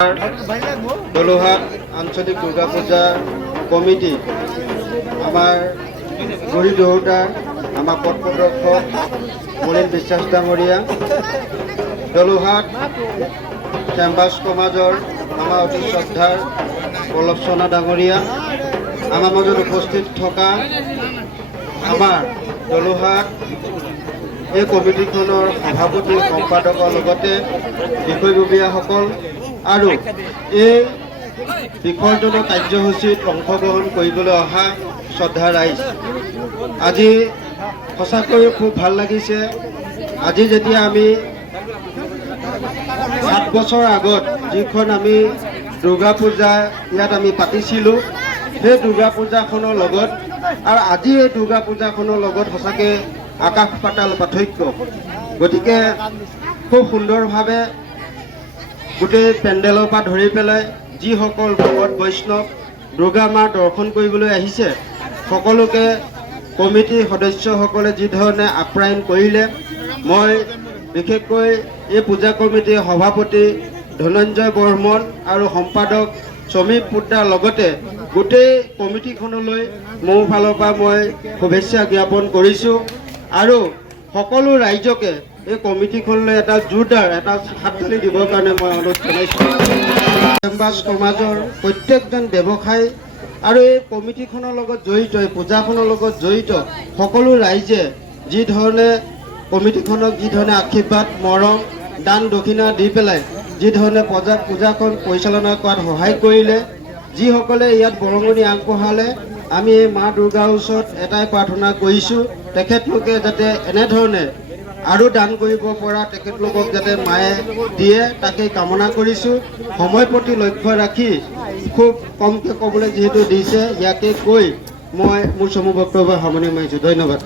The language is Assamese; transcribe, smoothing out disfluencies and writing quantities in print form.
দলুহাট আঞ্চলিক দুৰ্গা পূজা কমিটি আমাৰ গড়ি দৌড়া আমাৰ পথ প্ৰদৰ্শক মলিন বিশ্বাস ডাঙৰিয়া দলুহাট চেম্বাৰ্ছ সমাজৰ আমাৰ অতি শ্ৰদ্ধাৰ পল্লৱ সোণা ডাঙৰিয়া আমাৰ মাজত উপস্থিত থকা আমাৰ দলুহাট এই কমিটিখনৰ সভাপতি সম্পাদকৰ লগতে বিষয়ববীয়াসকল আৰু এই বিসৰ্জন কাৰ্যসূচীত অংশগ্ৰহণ কৰিবলৈ অহা শ্ৰদ্ধা ৰাইজ আজি সঁচাকৈ খুব ভাল লাগিছে। আজি যেতিয়া আমি 7 বছৰ আগত যিখন আমি দুৰ্গা পূজা ইয়াত আমি পাতিছিলোঁ সেই দুৰ্গা পূজাখনৰ লগত আৰু আজি এই দুৰ্গা পূজাখনৰ লগত সঁচাকৈ আকাশ পাতাল পাৰ্থক্য। গতিকে খুব সুন্দৰভাৱে গোটেই পেণ্ডেলৰ পৰা ধৰি পেলাই যিসকল ভকত বৈষ্ণৱ দুৰ্গা মাৰ দৰ্শন কৰিবলৈ আহিছে সকলোকে কমিটিৰ সদস্যসকলে যি ধৰণে আপ্যায়ন কৰিলে, মই বিশেষকৈ এই পূজা কমিটিৰ সভাপতি ধনঞ্জয় বৰ্মন আৰু সম্পাদক সমীপ পোদ্দাৰ লগতে গোটেই কমিটিখনলৈ মোৰ ফালৰ পৰা মই শুভেচ্ছা জ্ঞাপন কৰিছোঁ আৰু সকলো ৰাইজকে এই কমিটিখনলৈ এটা জোৰদাৰ এটা হাততালি দিবৰ কাৰণে মই অনুৰোধ জনাইছোঁ। চেম্বাৰ্ছ সমাজৰ প্ৰত্যেকজন ব্যৱসায়ী আৰু এই কমিটিখনৰ লগত জড়িত এই পূজাখনৰ লগত জড়িত সকলো ৰাইজে যি ধৰণে কমিটিখনক যি ধৰণে আশীৰ্বাদ মৰম দান দক্ষিণা দি পেলাই যি ধৰণে পূজাখন পৰিচালনা কৰাত সহায় কৰিলে, যিসকলে ইয়াত বৰঙণি আগবঢ়ালে, আমি এই মা দুৰ্গাৰ ওচৰত এটাই প্ৰাৰ্থনা কৰিছোঁ তেখেতলোকে যাতে এনেধৰণে আৰু দান কৰিব পৰা তেখেতলোকক যাতে মায়ে দিয়ে তাকেই কামনা কৰিছোঁ। সময় প্ৰতি লক্ষ্য ৰাখি খুব কমকৈ ক'বলৈ যিহেতু দিছে ইয়াকে কৈ মই মোৰ চমু বক্তব্য সামৰণি মাৰিছোঁ। ধন্যবাদ।